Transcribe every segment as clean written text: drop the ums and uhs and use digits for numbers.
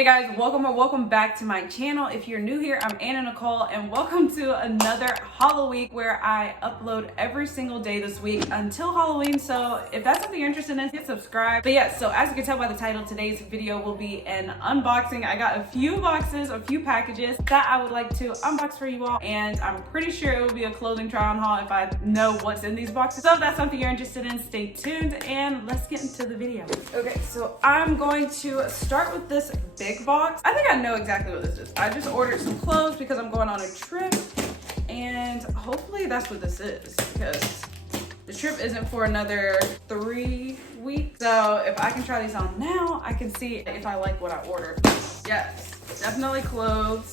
Hey guys, welcome or welcome back to my channel. If you're new here, I'm Anna Nicole and welcome to another Halloween where I upload every single day this week until Halloween. So if that's something you're interested in, hit subscribe. But yeah, so as you can tell by the title, today's video will be an unboxing. I got a few boxes, a few packages that I would like to unbox for you all, and I'm pretty sure it will be a clothing try on haul if I know what's in these boxes. So if that's something you're interested in, stay tuned and let's get into the video. Okay, so I'm going to start with this big box. I think I know exactly what this is. I just ordered some clothes because I'm going on a trip, and hopefully that's what this is because the trip isn't for another 3 weeks. So if I can try these on now, I can see if I like what I ordered. Yes, definitely clothes.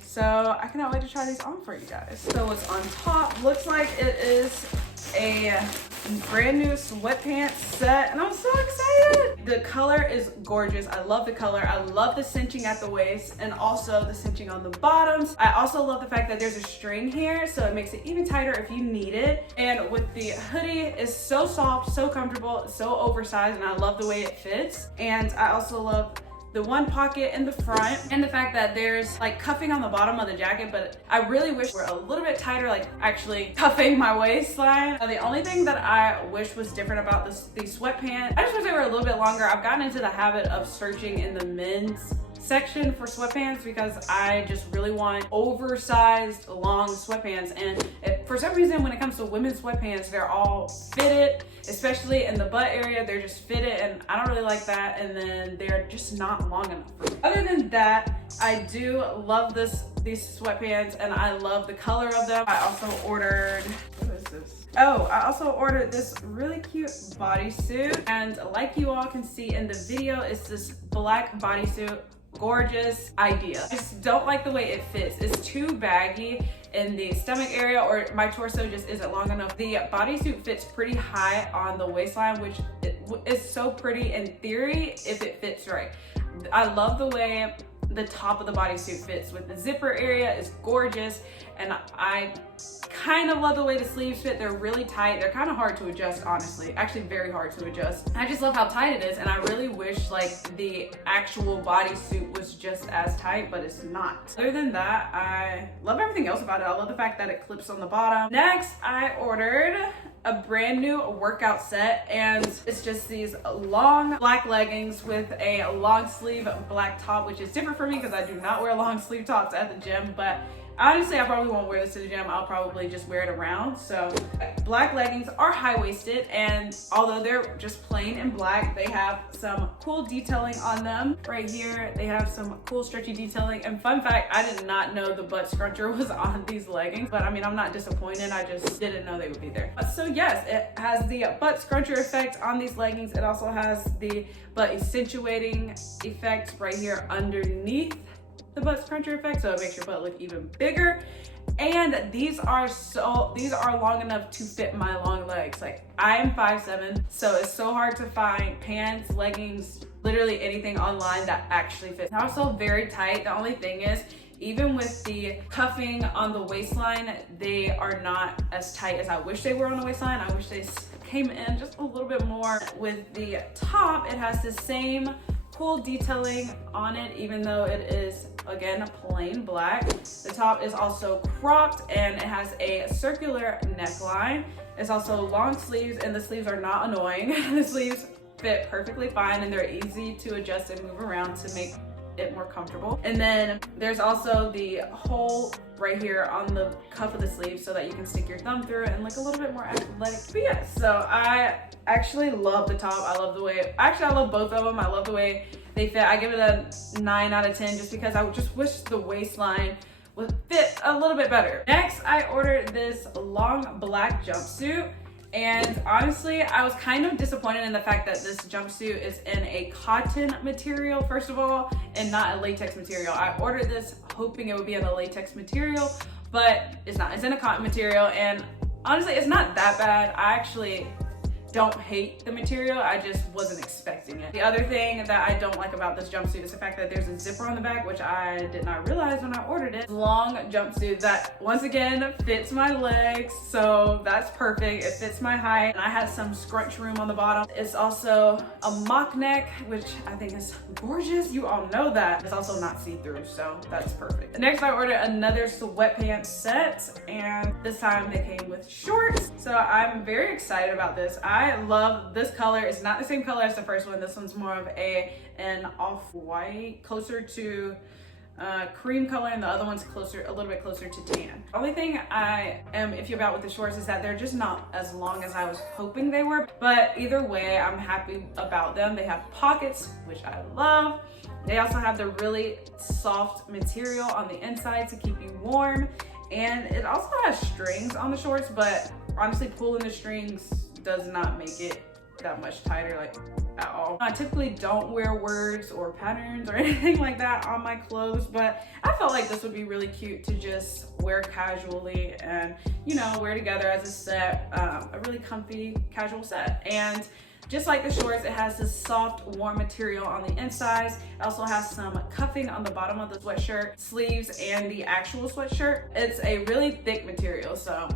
So I cannot wait to try these on for you guys. So what's on top looks like it is a brand new sweatpants set, and I'm so excited. The color is gorgeous. I love the color. I love the cinching at the waist and also the cinching on the bottoms. I also love the fact that there's a string here, so it makes it even tighter if you need it. And with the hoodie, it's so soft, so comfortable, so oversized, and I love the way it fits. And I also love the one pocket in the front and the fact that there's like cuffing on the bottom of the jacket, but I really wish we're a little bit tighter, like actually cuffing my waistline. The only thing that I wish was different about these sweatpants, I just wish they were a little bit longer. I've gotten into the habit of searching in the men's section for sweatpants because I just really want oversized long sweatpants, and for some reason when it comes to women's sweatpants, they're all fitted, especially in the butt area. They're just fitted and I don't really like that, and then they're just not long enough for me. Other than that, I do love these sweatpants and I love the color of them. I also ordered, what is this? Oh, I also ordered this really cute bodysuit, and like you all can see in the video, it's this black bodysuit. Gorgeous idea. I just don't like the way it fits. It's too baggy in the stomach area, or my torso just isn't long enough. The bodysuit fits pretty high on the waistline, which is so pretty in theory if it fits right. I love the way the top of the bodysuit fits with the zipper area. Is gorgeous, and I kind of love the way the sleeves fit. They're really tight. They're kind of hard to adjust, honestly. Actually very hard to adjust. I just love how tight it is, and I really wish like the actual bodysuit was just as tight, but it's not. Other than that, I love everything else about it. I love the fact that it clips on the bottom. Next, I ordered a brand new workout set, and it's just these long black leggings with a long sleeve black top, which is different for me because I do not wear long sleeve tops at the gym, but honestly, I probably won't wear this to the gym. I'll probably just wear it around. So black leggings are high-waisted, and although they're just plain in black, they have some cool detailing on them. Right here, they have some cool stretchy detailing. And fun fact, I did not know the butt scruncher was on these leggings, but I mean, I'm not disappointed. I just didn't know they would be there. So yes, it has the butt scruncher effect on these leggings. It also has the butt accentuating effect right here underneath the butt scruncher effect, so it makes your butt look even bigger. And these are long enough to fit my long legs. Like, I am 5'7", so it's so hard to find pants, leggings, literally anything online that actually fits. They're also very tight. The only thing is, even with the cuffing on the waistline, they are not as tight as I wish they were on the waistline. I wish they came in just a little bit more. With the top, it has the same cool detailing on it, even though it is again plain black. The top is also cropped and it has a circular neckline. It's also long sleeves, and the sleeves are not annoying. The sleeves fit perfectly fine and they're easy to adjust and move around to make it more comfortable. And then there's also the hole right here on the cuff of the sleeve so that you can stick your thumb through it and look a little bit more athletic. But yeah, so I actually love the top. I love the way, actually I love both of them. I love the way they fit. I give it a 9 out of 10 just because I just wish the waistline would fit a little bit better. Next, I ordered this long black jumpsuit. And honestly, I was kind of disappointed in the fact that this jumpsuit is in a cotton material, first of all, and not a latex material. I ordered this hoping it would be in a latex material, but it's not. It's in a cotton material, and honestly, it's not that bad. I actually don't hate the material, I just wasn't expecting it. The other thing that I don't like about this jumpsuit is the fact that there's a zipper on the back, which I did not realize when I ordered it. Long jumpsuit that once again fits my legs, so that's perfect. It fits my height, and I had some scrunch room on the bottom. It's also a mock neck, which I think is gorgeous. You all know that. It's also not see-through, so that's perfect. Next, I ordered another sweatpants set, and this time they came with shorts. So I'm very excited about this. I love this color. It's not the same color as the first one. This one's more of an off-white, closer to cream color, and the other one's a little bit closer to tan. The only thing I am iffy about with the shorts is that they're just not as long as I was hoping they were, but either way, I'm happy about them. They have pockets, which I love. They also have the really soft material on the inside to keep you warm, and it also has strings on the shorts, but honestly, pulling the strings does not make it that much tighter, like at all. I typically don't wear words or patterns or anything like that on my clothes, but I felt like this would be really cute to just wear casually and, you know, wear together as a set, a really comfy casual set. And just like the shorts, it has this soft, warm material on the insides. It also has some cuffing on the bottom of the sweatshirt, sleeves, and the actual sweatshirt. It's a really thick material, so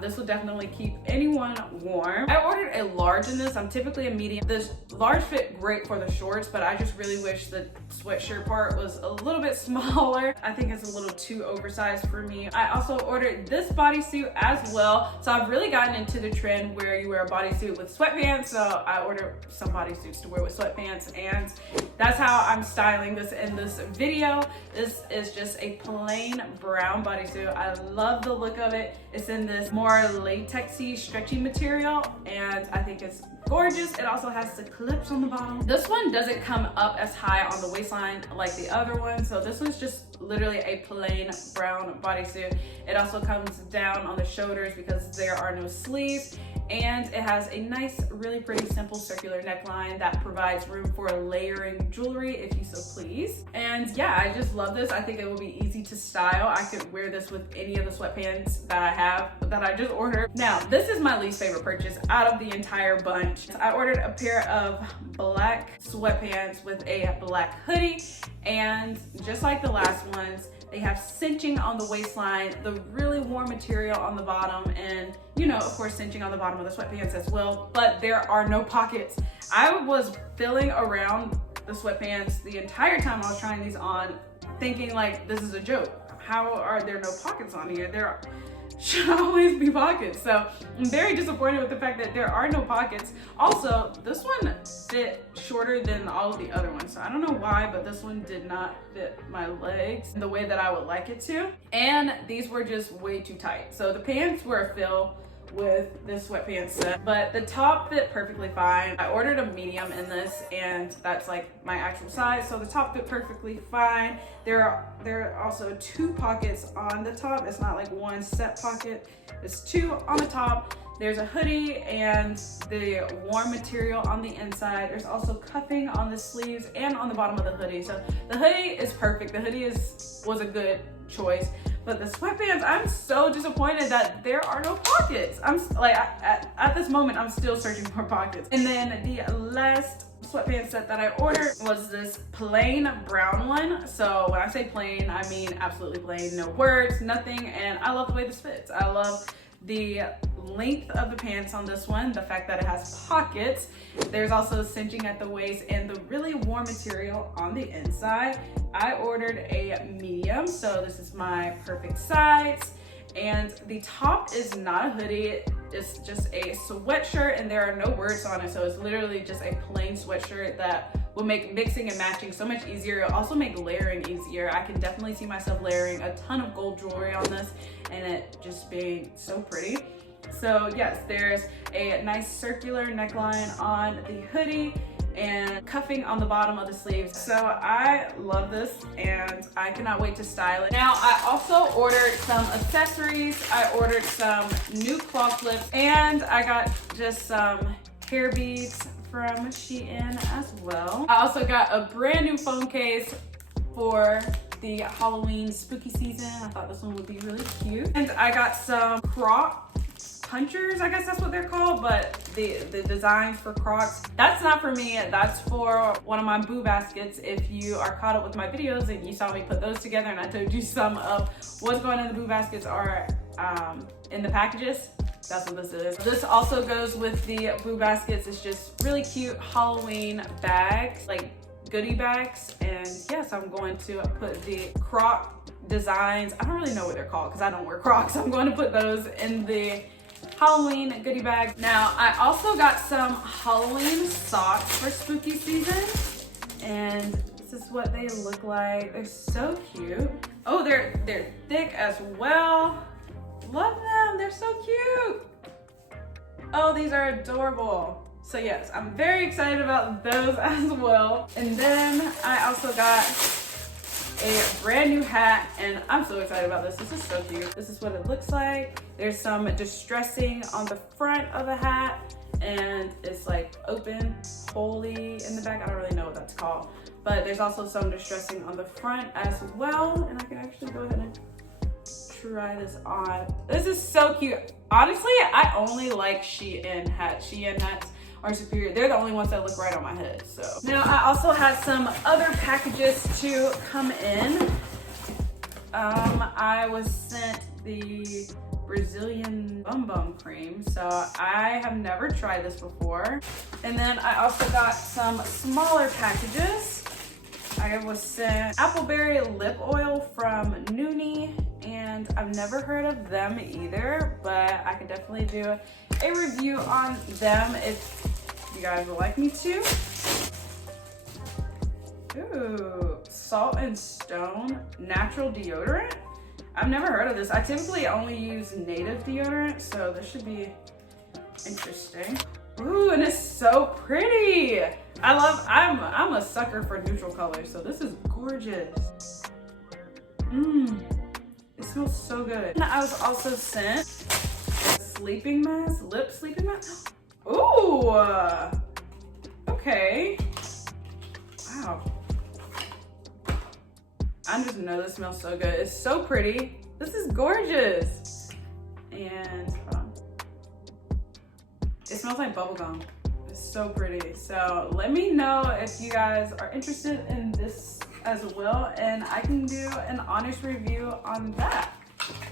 this will definitely keep anyone warm. I ordered a large in this. I'm typically a medium. This large fit great for the shorts, but I just really wish the sweatshirt part was a little bit smaller. I think it's a little too oversized for me. I also ordered this bodysuit as well. So I've really gotten into the trend where you wear a bodysuit with sweatpants. So I ordered some bodysuits to wear with sweatpants, and that's how I'm styling this in this video. This is just a plain brown bodysuit. I love the look of it. It's in this more latexy, stretchy material, and I think it's gorgeous. It also has the clips on the bottom. This one doesn't come up as high on the waistline like the other one, so this one's just literally a plain brown bodysuit. It also comes down on the shoulders because there are no sleeves, and it has a nice, really pretty, simple circular neckline that provides room for layering jewelry if you so please. And yeah, I just love this. I think it will be easy to style. I could wear this with any of the sweatpants that I have that I just ordered. Now, this is my least favorite purchase out of the entire bunch. I ordered a pair of black sweatpants with a black hoodie, and just like the last ones, they have cinching on the waistline, the really warm material on the bottom, and you know, of course, cinching on the bottom of the sweatpants as well, but there are no pockets. I was feeling around the sweatpants the entire time I was trying these on, thinking like, this is a joke. How are there no pockets on here? There should always be pockets. So I'm very disappointed with the fact that there are no pockets. Also, this one fit shorter than all of the other ones. So I don't know why, but this one did not fit my legs the way that I would like it to. And these were just way too tight. So the pants were a fill with this sweatpants set, but the top fit perfectly fine. I ordered a medium in this, and that's like my actual size, so the top fit perfectly fine. There are also two pockets on the top. It's not like one set pocket, it's two on the top. There's a hoodie and the warm material on the inside. There's also cuffing on the sleeves and on the bottom of the hoodie. So the hoodie is perfect. The hoodie was a good choice. But the sweatpants, I'm so disappointed that there are no pockets. I'm like, at this moment, I'm still searching for pockets. And then the last sweatpants set that I ordered was this plain brown one. So when I say plain, I mean absolutely plain, no words, nothing. And I love the way this fits. I love the length of the pants on this one, the fact that it has pockets. There's also cinching at the waist and the really warm material on the inside. I ordered a medium, so this is my perfect size. And the top is not a hoodie, it's just a sweatshirt, and there are no words on it, so it's literally just a plain sweatshirt that will make mixing and matching so much easier. It'll also make layering easier. I can definitely see myself layering a ton of gold jewelry on this and it just being so pretty. So yes, there's a nice circular neckline on the hoodie and cuffing on the bottom of the sleeves. So I love this and I cannot wait to style it. Now I also ordered some accessories. I ordered some new claw clips and I got just some hair beads from Shein as well. I also got a brand new phone case for the Halloween spooky season. I thought this one would be really cute. And I got some crop punchers, I guess that's what they're called, but the designs for Crocs, that's not for me. That's for one of my boo baskets. If you are caught up with my videos and you saw me put those together and I told you some of what's going in the boo baskets are in the packages, that's what this is. This also goes with the boo baskets. It's just really cute Halloween bags, like goodie bags. And yes, I'm going to put the Croc designs, I don't really know what they're called because I don't wear Crocs. I'm going to put those in the Halloween goodie bag. Now, I also got some Halloween socks for spooky season, and this is what they look like. They're so cute. Oh, they're thick as well. Love them, they're so cute. Oh, these are adorable. So yes, I'm very excited about those as well. And then I also got a brand new hat, and I'm so excited about this. This is so cute. This is what it looks like. There's some distressing on the front of the hat, and it's like open, holy in the back. I don't really know what that's called, but there's also some distressing on the front as well. And I can actually go ahead and try this on. This is so cute. Honestly, I only like Shein hats. Shein hats are superior. They're the only ones that look right on my head. So now I also had some other packages to come in. I was sent the Brazilian Bum Bum cream, so I have never tried this before. And then I also got some smaller packages. I was sent Appleberry lip oil from Noonie, and I've never heard of them either, but I could definitely do a review on them if you guys would like me to. Ooh, Salt and Stone natural deodorant. I've never heard of this. I typically only use native deodorant, so this should be interesting. Ooh, and it's so pretty. I'm a sucker for neutral colors, so this is gorgeous. It smells so good. And I was also sent a sleeping mask, lip sleeping mask. Ooh, okay. Wow. I just know this smells so good. It's so pretty. This is gorgeous. And hold on. It smells like bubblegum. It's so pretty. So let me know if you guys are interested in this as well, and I can do an honest review on that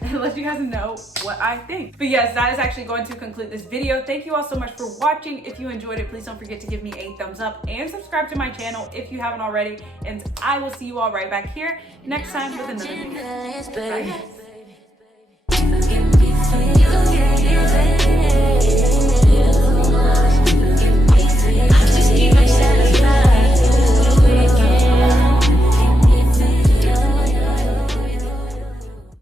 and let you guys know what I think. But yes, that is actually going to conclude this video. Thank you all so much for watching. If you enjoyed it, please don't forget to give me a thumbs up and subscribe to my channel if you haven't already. And I will see you all right back here next time with another video. Bye.